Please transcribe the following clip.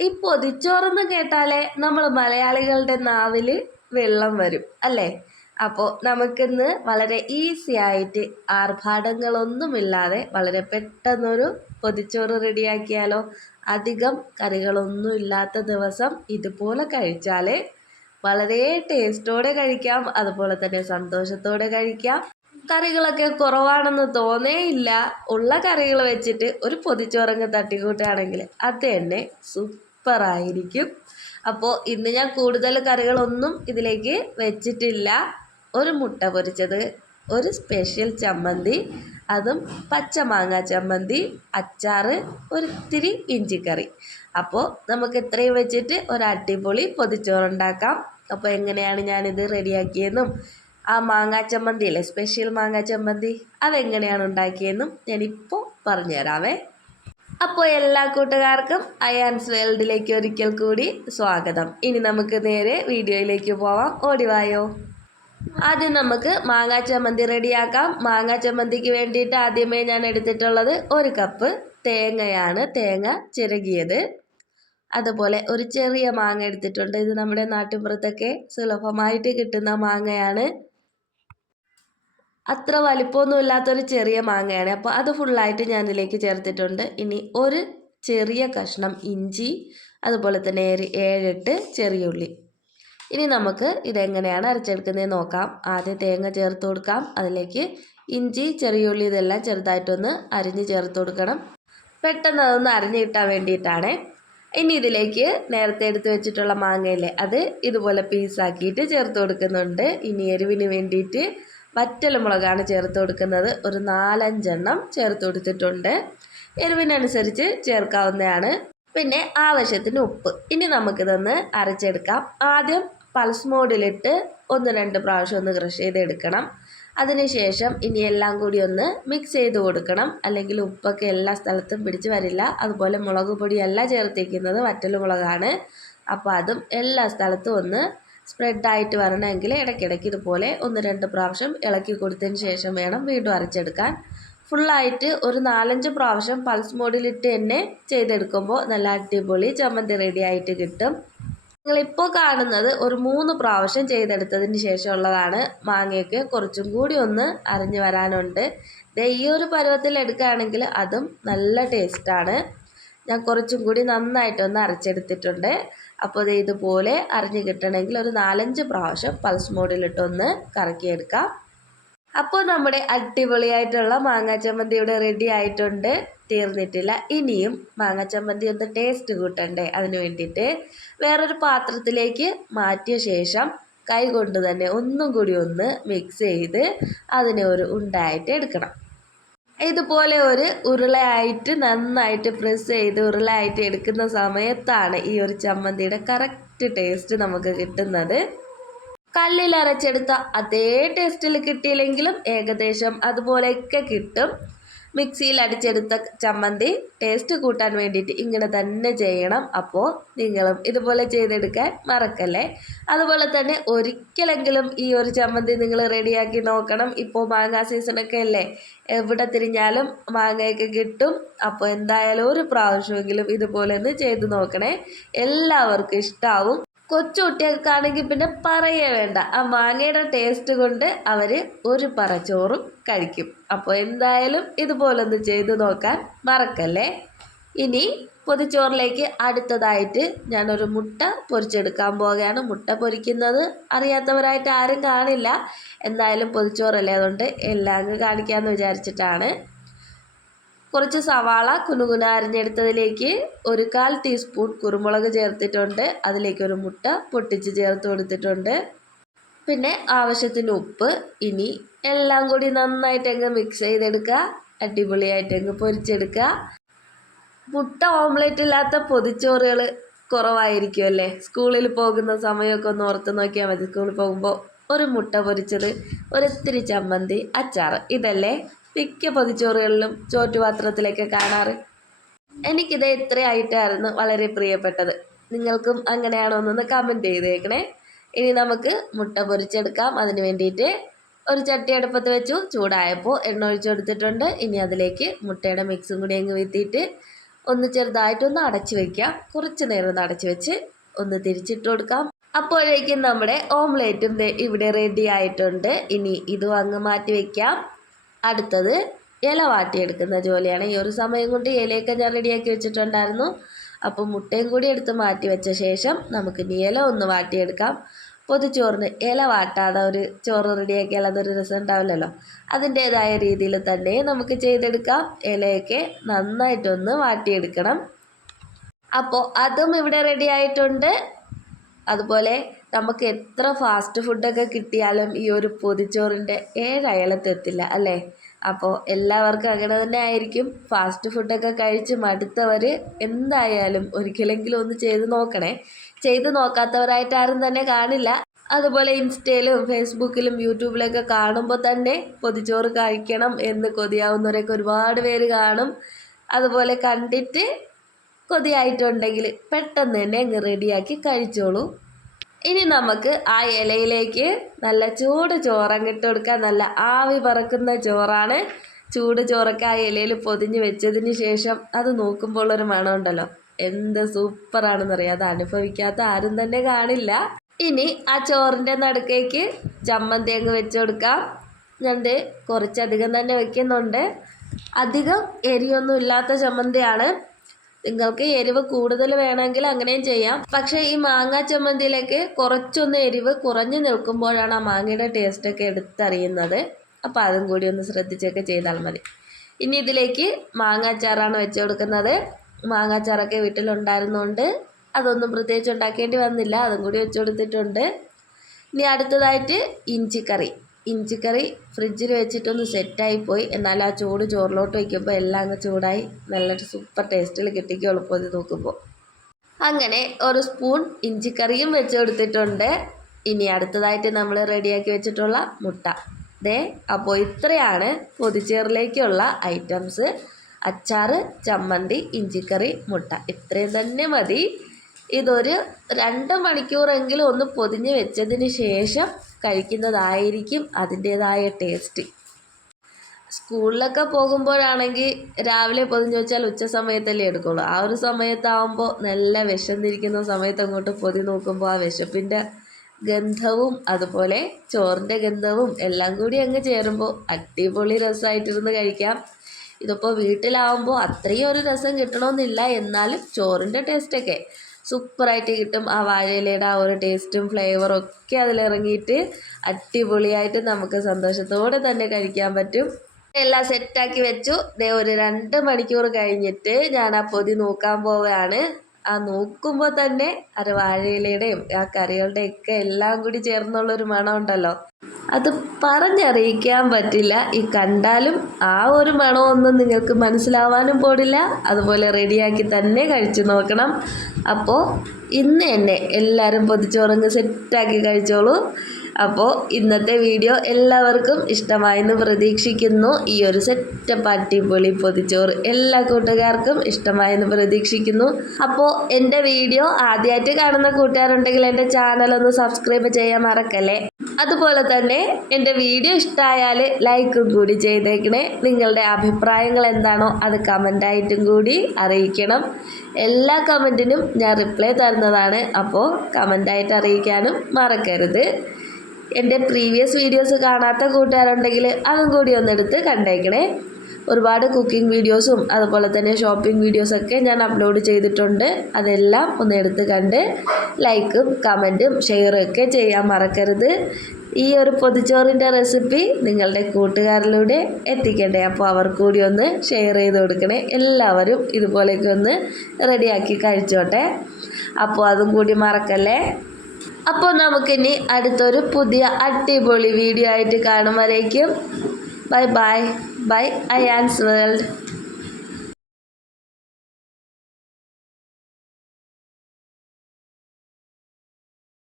ഈ പൊതിച്ചോറെന്ന് കേട്ടാലേ നമ്മൾ മലയാളികളുടെ നാവിൽ വെള്ളം വരും അല്ലേ? അപ്പോൾ നമുക്കിന്ന് വളരെ ഈസി ആയിട്ട് ആർഭാടങ്ങളൊന്നുമില്ലാതെ വളരെ പെട്ടെന്നൊരു പൊതിച്ചോറ് റെഡിയാക്കിയാലോ? അധികം കറികളൊന്നും ഇല്ലാത്ത ദിവസം ഇതുപോലെ കഴിച്ചാൽ വളരെ ടേസ്റ്റോടെ കഴിക്കാം അതുപോലെ തന്നെ സന്തോഷത്തോടെ കഴിക്കാം. കറികളൊക്കെ കുറവാണെന്ന് തോന്നേയില്ല. ഉള്ള കറികൾ വെച്ചിട്ട് ഒരു പൊതിച്ചോറങ്ങ് തട്ടിക്കൂട്ടുകയാണെങ്കിൽ അത് തന്നെ സൂപ്പറായിരിക്കും. അപ്പോൾ ഇന്ന് ഞാൻ കൂടുതൽ കറികളൊന്നും ഇതിലേക്ക് വെച്ചിട്ടില്ല. ഒരു മുട്ട പൊരിച്ചത് ഒരു സ്പെഷ്യൽ ചമ്മന്തി അതും പച്ചമാങ്ങ ചമ്മന്തി അച്ചാറ് ഒരിത്തിരി ഇഞ്ചിക്കറി. അപ്പോൾ നമുക്ക് ഇത്രയും വെച്ചിട്ട് ഒരു അടിപൊളി പൊതിച്ചോറുണ്ടാക്കാം. അപ്പോൾ എങ്ങനെയാണ് ഞാനിത് റെഡിയാക്കിയതെന്നും ആ മാങ്ങാ ചമ്മന്തി അല്ലേ സ്പെഷ്യൽ മാങ്ങാ ചമ്മന്തി അതെങ്ങനെയാണ് ഉണ്ടാക്കിയതെന്നും ഞാനിപ്പോൾ പറഞ്ഞുതരാവേ. അപ്പോൾ എല്ലാ കൂട്ടുകാർക്കും ഐ അയാൻസ് വേൾഡിലേക്ക് ഒരിക്കൽ കൂടി സ്വാഗതം. ഇനി നമുക്ക് നേരെ വീഡിയോയിലേക്ക് പോവാം. ഓടിവായോ ആദ്യം നമുക്ക് മാങ്ങാ ചമ്മന്തി റെഡിയാക്കാം. മാങ്ങാ ചമ്മന്തിക്ക് വേണ്ടിയിട്ട് ആദ്യമേ ഞാൻ എടുത്തിട്ടുള്ളത് ഒരു കപ്പ് തേങ്ങയാണ്. തേങ്ങ ചിരകിയത്. അതുപോലെ ഒരു ചെറിയ മാങ്ങ എടുത്തിട്ടുണ്ട്. ഇത് നമ്മുടെ നാട്ടിൻപുറത്തൊക്കെ സുലഭമായിട്ട് കിട്ടുന്ന മാങ്ങയാണ്. അത്ര വലിപ്പമൊന്നും ഇല്ലാത്തൊരു ചെറിയ മാങ്ങയാണ്. അപ്പോൾ അത് ഫുള്ളായിട്ട് ഞാൻ ഇതിലേക്ക് ചേർത്തിട്ടുണ്ട്. ഇനി ഒരു ചെറിയ കഷ്ണം ഇഞ്ചി അതുപോലെ തന്നെ ഒരു ഏഴെട്ട് ചെറിയ ഉള്ളി. ഇനി നമുക്ക് ഇതെങ്ങനെയാണ് അരച്ചെടുക്കുന്നത് നോക്കാം. ആദ്യം തേങ്ങ ചേർത്ത് കൊടുക്കാം. അതിലേക്ക് ഇഞ്ചി ചെറിയ ഉള്ളി ഇതെല്ലാം ചെറുതായിട്ടൊന്ന് അരിഞ്ഞ് ചേർത്ത് കൊടുക്കണം. പെട്ടെന്ന് അതൊന്ന് അരിഞ്ഞ് കിട്ടാൻ വേണ്ടിയിട്ടാണ്. ഇനി ഇതിലേക്ക് നേരത്തെ എടുത്ത് വെച്ചിട്ടുള്ള മാങ്ങയില്ലേ അത് ഇതുപോലെ പീസാക്കിയിട്ട് ചേർത്ത് കൊടുക്കുന്നുണ്ട്. ഇനി എരിവിന് വേണ്ടിയിട്ട് വറ്റൽമുളകാണ് ചേർത്ത് കൊടുക്കുന്നത്. ഒരു നാലഞ്ചെണ്ണം ചേർത്ത് കൊടുത്തിട്ടുണ്ട്. എരിവിനനുസരിച്ച് ചേർക്കാവുന്നതാണ്. പിന്നെ ആവശ്യത്തിന് ഉപ്പ്. ഇനി നമുക്കിതൊന്ന് അരച്ചെടുക്കാം. ആദ്യം പൾസ് മോഡിലിട്ട് ഒന്ന് രണ്ട് പ്രാവശ്യം ഒന്ന് ക്രഷ് ചെയ്തെടുക്കണം. അതിനുശേഷം ഇനി എല്ലാം കൂടി ഒന്ന് മിക്സ് ചെയ്ത് കൊടുക്കണം. അല്ലെങ്കിൽ ഉപ്പൊക്കെ എല്ലാ സ്ഥലത്തും പിടിച്ച് വരില്ല. അതുപോലെ മുളക് പൊടിയല്ല ചേർത്തിരിക്കുന്നത് വറ്റൽ മുളകാണ്. അപ്പോൾ അതും എല്ലാ സ്ഥലത്തും ഒന്ന് സ്പ്രെഡായിട്ട് വരണമെങ്കിൽ ഇടയ്ക്കിടയ്ക്ക് ഇതുപോലെ ഒന്ന് രണ്ട് പ്രാവശ്യം ഇളക്കി കൊടുത്തതിന് ശേഷം വേണം വീണ്ടും അരച്ചെടുക്കാൻ. ഫുള്ളായിട്ട് ഒരു നാലഞ്ച് പ്രാവശ്യം പൾസ് മോഡിലിട്ട് തന്നെ ചെയ്തെടുക്കുമ്പോൾ നല്ല അടിപൊളി ചമ്മന്തി റെഡി ആയിട്ട് കിട്ടും. നിങ്ങളിപ്പോൾ കാണുന്നത് ഒരു മൂന്ന് പ്രാവശ്യം ചെയ്തെടുത്തതിന് ശേഷമുള്ളതാണ്. മാങ്ങയൊക്കെ കുറച്ചും കൂടി ഒന്ന് അരിഞ്ഞു വരാനുണ്ട്. ഈ ഒരു പരുവത്തിൽ എടുക്കുകയാണെങ്കിൽ അതും നല്ല ടേസ്റ്റാണ് ഞാൻ കുറച്ചും കൂടി നന്നായിട്ട് ഒന്ന് അരച്ചെടുത്തിട്ടുണ്ട്. അപ്പോൾ ഇത് ഇതുപോലെ അരഞ്ഞ് കിട്ടണമെങ്കിൽ ഒരു നാലഞ്ച് പ്രാവശ്യം പൾസ് മോഡിലിട്ടൊന്ന് കറക്കിയെടുക്കാം. അപ്പോൾ നമ്മുടെ അടിപൊളിയായിട്ടുള്ള മാങ്ങാ ചമ്മന്തി ഇവിടെ റെഡി ആയിട്ടുണ്ട്. തീർന്നിട്ടില്ല. ഇനിയും മാങ്ങാ ചമ്മന്തി ഒന്ന് ടേസ്റ്റ് കൂട്ടണ്ടേ അതിന് വേണ്ടിയിട്ട്. വേറൊരു പാത്രത്തിലേക്ക് മാറ്റിയ ശേഷം കൈ കൊണ്ട് തന്നെ ഒന്നും കൂടി ഒന്ന് മിക്സ് ചെയ്ത് അതിനെ ഒരു ഉണ്ടായിട്ട് എടുക്കണം. ഇതുപോലെ ഒരു ഉരുളയായിട്ട് നന്നായിട്ട് പ്രസ് ചെയ്ത് ഉരുളയായിട്ട് എടുക്കുന്ന സമയത്താണ് ഈ ഒരു ചമ്മന്തിയുടെ കറക്റ്റ് ടേസ്റ്റ് നമുക്ക് കിട്ടുന്നത്. കല്ലിൽ അരച്ചെടുത്ത അതേ ടേസ്റ്റിൽ കിട്ടിയില്ലെങ്കിലും ഏകദേശം അതുപോലെയൊക്കെ കിട്ടും. മിക്സിയിൽ അടിച്ചെടുത്ത ചമ്മന്തി ടേസ്റ്റ് കൂട്ടാൻ വേണ്ടിയിട്ട് ഇങ്ങനെ തന്നെ ചെയ്യണം. അപ്പോൾ നിങ്ങളും ഇതുപോലെ ചെയ്തെടുക്കാൻ മറക്കല്ലേ? അതുപോലെ തന്നെ ഒരിക്കലെങ്കിലും ഈ ഒരു ചമ്മന്തി നിങ്ങൾ റെഡിയാക്കി നോക്കണം. ഇപ്പോൾ മാങ്ങ സീസണൊക്കെ അല്ലേ? എവിടെ തിരിഞ്ഞാലും മാങ്ങയൊക്കെ കിട്ടും. അപ്പോൾ എന്തായാലും ഒരു പ്രാവശ്യമെങ്കിലും ഇതുപോലെ ഒന്ന് ചെയ്ത് നോക്കണേ. എല്ലാവർക്കും ഇഷ്ടാവും. കൊച്ചു കുട്ടികൾക്കാണെങ്കിൽ പിന്നെ പറയേ വേണ്ട. ആ മാങ്ങയുടെ ടേസ്റ്റ് കൊണ്ട് അവർ ഒരു പറ ചോറും കഴിക്കും. അപ്പോൾ എന്തായാലും ഇതുപോലൊന്ന് ചെയ്തു നോക്കാൻ മറക്കല്ലേ? ഇനി പൊതിച്ചോറിലേക്ക് അടുത്തതായിട്ട് ഞാനൊരു മുട്ട പൊരിച്ചെടുക്കാൻ പോവുകയാണ്. മുട്ട പൊരിക്കുന്നത് അറിയാത്തവരായിട്ട് ആരും കാണില്ല. എന്തായാലും പൊതിച്ചോറല്ലേ അതുകൊണ്ട് എല്ലാം കാണിക്കാമെന്ന് വിചാരിച്ചിട്ടാണ് കുറച്ച് സവാള കുനുകുന അരിഞ്ഞെടുത്തതിലേക്ക് ഒരു കാൽ ടീസ്പൂൺ കുരുമുളക് ചേർത്തിട്ടുണ്ട്. അതിലേക്ക് ഒരു മുട്ട പൊട്ടിച്ച് ചേർത്ത് കൊടുത്തിട്ടുണ്ട്. പിന്നെ ആവശ്യത്തിന് ഉപ്പ് ഇനി എല്ലാം കൂടി നന്നായിട്ട് അങ്ങ് മിക്സ് ചെയ്തെടുക്കുക. അടിപൊളിയായിട്ട് അങ്ങ് പൊരിച്ചെടുക്കുക. മുട്ട ഓംലെറ്റ് ഇല്ലാത്ത പൊതിച്ചോറുകൾ കുറവായിരിക്കും അല്ലേ? സ്കൂളിൽ പോകുന്ന സമയമൊക്കെ ഒന്ന് ഓർത്ത് നോക്കിയാൽ മതി. സ്കൂളിൽ പോകുമ്പോൾ ഒരു മുട്ട പൊരിച്ചത് ഒരിത്തിരി ചമ്മന്തി അച്ചാർ ഇതല്ലേ? മിക്ക പൊതിച്ചോറുകളിലും ചോറ്റുപാത്രത്തിലൊക്കെ കാണാറ്. എനിക്കിത് ഇത്രയായിട്ടായിരുന്നു വളരെ പ്രിയപ്പെട്ടത്. നിങ്ങൾക്കും അങ്ങനെയാണോ എന്നൊന്ന് കമന്റ് ചെയ്തേക്കണേ. ഇനി നമുക്ക് മുട്ട പൊരിച്ചെടുക്കാം. അതിന് വേണ്ടിയിട്ട് ഒരു ചട്ടി അടുപ്പത്ത് വെച്ചു. ചൂടായപ്പോൾ എണ്ണ ഒഴിച്ചു കൊടുത്തിട്ടുണ്ട്. ഇനി അതിലേക്ക് മുട്ടയുടെ മിക്സും കൂടി അങ്ങ് വീത്തിയിട്ട് ഒന്ന് ചെറുതായിട്ടൊന്ന് അടച്ചു വയ്ക്കാം കുറച്ച് നേരം ഒന്ന് അടച്ചു വെച്ച് ഒന്ന് തിരിച്ചിട്ട് കൊടുക്കാം. അപ്പോഴേക്കും നമ്മുടെ ഓംലേറ്റും ഇവിടെ റെഡി ആയിട്ടുണ്ട്. ഇനി ഇതും അങ്ങ് മാറ്റി വയ്ക്കാം അടുത്തത് ഇല വാട്ടിയെടുക്കുന്ന ജോലിയാണ്. ഈ ഒരു സമയം കൊണ്ട് ഇലയൊക്കെ ഞാൻ റെഡിയാക്കി വെച്ചിട്ടുണ്ടായിരുന്നു. അപ്പോൾ മുട്ടയും കൂടി എടുത്ത് മാറ്റി വെച്ച ശേഷം നമുക്ക് ഇനി ഇല ഒന്ന് വാട്ടിയെടുക്കാം. പൊതിച്ചോറിന് ഇല വാട്ടാതെ ഒരു ചോറ് റെഡിയാക്കിയാൽ അതൊരു രസം ഉണ്ടാവില്ലല്ലോ. അതിന്റേതായ രീതിയിൽ തന്നെ നമുക്ക് ചെയ്തെടുക്കാം. ഇലയൊക്കെ നന്നായിട്ടൊന്ന് വാട്ടിയെടുക്കണം. അപ്പോൾ അതും ഇവിടെ റെഡി ആയിട്ടുണ്ട്. അതുപോലെ നമുക്ക് എത്ര ഫാസ്റ്റ് ഫുഡൊക്കെ കിട്ടിയാലും ഈ ഒരു പൊതിച്ചോറിന്റെ ഏഴയലത്തെത്തില്ല അല്ലേ? അപ്പോൾ എല്ലാവർക്കും അങ്ങനെ തന്നെ ആയിരിക്കും. ഫാസ്റ്റ് ഫുഡൊക്കെ കഴിച്ച് മടുത്തവർ എന്തായാലും ഒരിക്കലെങ്കിലും ഒന്ന് ചെയ്ത് നോക്കണേ. ചെയ്ത് നോക്കാത്തവരായിട്ട് ആരും തന്നെ കാണില്ല. അതുപോലെ ഇൻസ്റ്റയിലും ഫേസ്ബുക്കിലും യൂട്യൂബിലൊക്കെ കാണുമ്പോൾ തന്നെ പൊതിച്ചോറ് കഴിക്കണം എന്ന് കൊതിയാവുന്നവരൊക്കെ ഒരുപാട് പേര് കാണും. അതുപോലെ കണ്ടിട്ട് കൊതിയായിട്ടുണ്ടെങ്കിൽ പെട്ടെന്ന് തന്നെ അങ്ങ് റെഡിയാക്കി കഴിച്ചോളൂ. ഇനി നമുക്ക് ആ ഇലയിലേക്ക് നല്ല ചൂട് ചോറങ്ങിട്ട് കൊടുക്കാൻ നല്ല ആവി പറക്കുന്ന ചോറാണ്. ചൂട് ചോറൊക്കെ ആ ഇലയിൽ പൊതിഞ്ഞ് വെച്ചതിന് ശേഷം അത് നോക്കുമ്പോൾ ഒരു മണമുണ്ടല്ലോ എന്ത് സൂപ്പറാണെന്നറിയാം. അത് അനുഭവിക്കാത്ത ആരും തന്നെ കാണില്ല. ഇനി ആ ചോറിന്റെ നടുക്കേക്ക് ചമ്മന്തി അങ്ങ് വെച്ച് കൊടുക്കാം. ഞാൻ കുറച്ചധികം തന്നെ വെക്കുന്നുണ്ട്. അധികം എരിയൊന്നും ഇല്ലാത്ത ചമ്മന്തിയാണ്. നിങ്ങൾക്ക് എരിവ് കൂടുതൽ വേണമെങ്കിൽ അങ്ങനെയും ചെയ്യാം. പക്ഷേ ഈ മാങ്ങ ചമ്മന്തിയിലേക്ക് കുറച്ചൊന്ന് എരിവ് കുറഞ്ഞു നിൽക്കുമ്പോഴാണ് ആ മാങ്ങയുടെ ടേസ്റ്റൊക്കെ എടുത്തറിയുന്നത്. അപ്പോൾ അതും കൂടി ഒന്ന് ശ്രദ്ധിച്ചൊക്കെ ചെയ്താൽ മതി. ഇനി ഇതിലേക്ക് മാങ്ങാച്ചാറാണ് വെച്ച് കൊടുക്കുന്നത്. മാങ്ങാച്ചാറൊക്കെ വീട്ടിലുണ്ടായിരുന്നുകൊണ്ട് അതൊന്നും പ്രത്യേകിച്ച് ഉണ്ടാക്കേണ്ടി വന്നില്ല. അതും കൂടി വെച്ച് കൊടുത്തിട്ടുണ്ട്. ഇനി അടുത്തതായിട്ട് ഇഞ്ചിക്കറി. ഇഞ്ചിക്കറി ഫ്രിഡ്ജിൽ വെച്ചിട്ടൊന്ന് സെറ്റായി പോയി എന്നാൽ ആ ചൂട് ചോറിലോട്ട് വയ്ക്കുമ്പോൾ എല്ലാം അങ്ങ് ചൂടായി. നല്ലൊരു സൂപ്പർ ടേസ്റ്റിൽ കിട്ടിക്കുള്ളൂ എളുപ്പത്തിൽ നോക്കുമ്പോൾ അങ്ങനെ ഒരു സ്പൂൺ ഇഞ്ചിക്കറിയും വെച്ച് കൊടുത്തിട്ടുണ്ട്. ഇനി അടുത്തതായിട്ട് നമ്മൾ റെഡിയാക്കി വെച്ചിട്ടുള്ള മുട്ട. ദേ അപ്പോൾ ഇത്രയാണ് പൊതിച്ചേറിലേക്കുള്ള ഐറ്റംസ്. അച്ചാർ ചമ്മന്തി ഇഞ്ചിക്കറി മുട്ട. ഇത്രയും തന്നെ മതി. ഇതൊരു രണ്ട് മണിക്കൂറെങ്കിലും ഒന്ന് പൊതിഞ്ഞ് വെച്ചതിന് ശേഷം കഴിക്കുന്നതായിരിക്കും അതിന്റേതായ ടേസ്റ്റ്. സ്കൂളിലൊക്കെ പോകുമ്പോഴാണെങ്കിൽ രാവിലെ പൊതിഞ്ഞ് വെച്ചാൽ ഉച്ച സമയത്തല്ലേ എടുക്കുള്ളൂ. ആ ഒരു സമയത്താവുമ്പോൾ നല്ല വിശന്നിരിക്കുന്ന സമയത്ത് അങ്ങോട്ട് പൊതി നോക്കുമ്പോൾ ആ വിശപ്പിന്റെ ഗന്ധവും അതുപോലെ ചോറിന്റെ ഗന്ധവും എല്ലാം കൂടി അങ്ങ് ചേരുമ്പോൾ അടിപൊളി രസമായിട്ടിരുന്ന് കഴിക്കാം. ഇതിപ്പോൾ വീട്ടിലാവുമ്പോൾ അത്രയും ഒരു രസം കിട്ടണമെന്നില്ല. എന്നാലും ചോറിന്റെ ടേസ്റ്റൊക്കെ. സൂപ്പറായിട്ട് കിട്ടും. ആ വാഴയിലയുടെ ആ ഒരു ടേസ്റ്റും ഫ്ലേവറും ഒക്കെ അതിലിറങ്ങിയിട്ട് അടിപൊളിയായിട്ട് നമുക്ക് സന്തോഷത്തോടെ തന്നെ കഴിക്കാൻ പറ്റും. എല്ലാം സെറ്റാക്കി വെച്ചു. ദേ ഒരു രണ്ട് മണിക്കൂർ കഴിഞ്ഞിട്ട് ഞാൻ ആ പൊതി നോക്കാൻ പോവുകയാണ്. ആ നോക്കുമ്പോൾ തന്നെ അത് വാഴയിലയുടെയും ആ കറികളുടെയും ഒക്കെ എല്ലാം കൂടി ചേർന്നുള്ളൊരു മണം ഉണ്ടല്ലോ അത് പറഞ്ഞറിയിക്കാൻ പറ്റില്ല. ഈ കണ്ടാലും ആ ഒരു മണമൊന്നും നിങ്ങൾക്ക് മനസ്സിലാവാനും പോടില്ല. അതുപോലെ റെഡിയാക്കി തന്നെ കഴിച്ചു നോക്കണം. അപ്പോൾ ഇന്ന് തന്നെ എല്ലാവരും പൊതിച്ചോറങ്ങ് സെറ്റാക്കി കഴിച്ചോളൂ. അപ്പോൾ ഇന്നത്തെ വീഡിയോ എല്ലാവർക്കും ഇഷ്ടമായെന്ന് പ്രതീക്ഷിക്കുന്നു. ഈ ഒരു സെറ്റപ്പ് അടിപൊളി പൊതിച്ചോറ് എല്ലാ കൂട്ടുകാർക്കും ഇഷ്ടമായെന്ന് പ്രതീക്ഷിക്കുന്നു. അപ്പോൾ എന്റെ വീഡിയോ ആദ്യമായിട്ട് കാണുന്ന കൂട്ടുകാരുണ്ടെങ്കിൽ എന്റെ ചാനൽ ഒന്ന് സബ്സ്ക്രൈബ് ചെയ്യാൻ മറക്കല്ലേ? അതുപോലെ തന്നെ എന്റെ വീഡിയോ ഇഷ്ടമായാൽ ലൈക്കും കൂടി ചെയ്തേക്കണേ. നിങ്ങളുടെ അഭിപ്രായങ്ങൾ എന്താണോ അത് കമന്റായിട്ടും കൂടി അറിയിക്കണം. എല്ലാ കമന്റിനും ഞാൻ റിപ്ലൈ തരുന്നതാണ്. അപ്പോൾ കമന്റായിട്ട് അറിയിക്കാനും മറക്കരുത്. എന്റെ പ്രീവിയസ് വീഡിയോസ് കാണാത്ത കൂട്ടുകാരുണ്ടെങ്കിൽ അതും കൂടി ഒന്നെടുത്ത് കണ്ടേക്കണേ. ഒരുപാട് കുക്കിംഗ് വീഡിയോസും അതുപോലെ തന്നെ ഷോപ്പിംഗ് വീഡിയോസൊക്കെ ഞാൻ അപ്ലോഡ് ചെയ്തിട്ടുണ്ട്. അതെല്ലാം ഒന്ന് എടുത്ത് കണ്ട് ലൈക്കും കമന്റും ഷെയറും ഒക്കെ ചെയ്യാൻ മറക്കരുത്. ഈ ഒരു പൊതിച്ചോറിന്റെ റെസിപ്പി നിങ്ങളുടെ കൂട്ടുകാരിലൂടെ എത്തിക്കണ്ടേ. അപ്പോൾ അവർ കൂടി ഒന്ന് ഷെയർ ചെയ്ത് കൊടുക്കണേ. എല്ലാവരും ഇതുപോലെയൊക്കെ ഒന്ന് റെഡിയാക്കി കഴിച്ചോട്ടെ. അപ്പോൾ അതും കൂടി മറക്കല്ലേ? അപ്പോൾ നമുക്കിനി അടുത്തൊരു പുതിയ അടിപൊളി വീഡിയോ ആയിട്ട് കാണുമ്പോഴേക്കും. ബൈ ബൈ ബൈ ഐ അയാൻസ് വേൾഡ്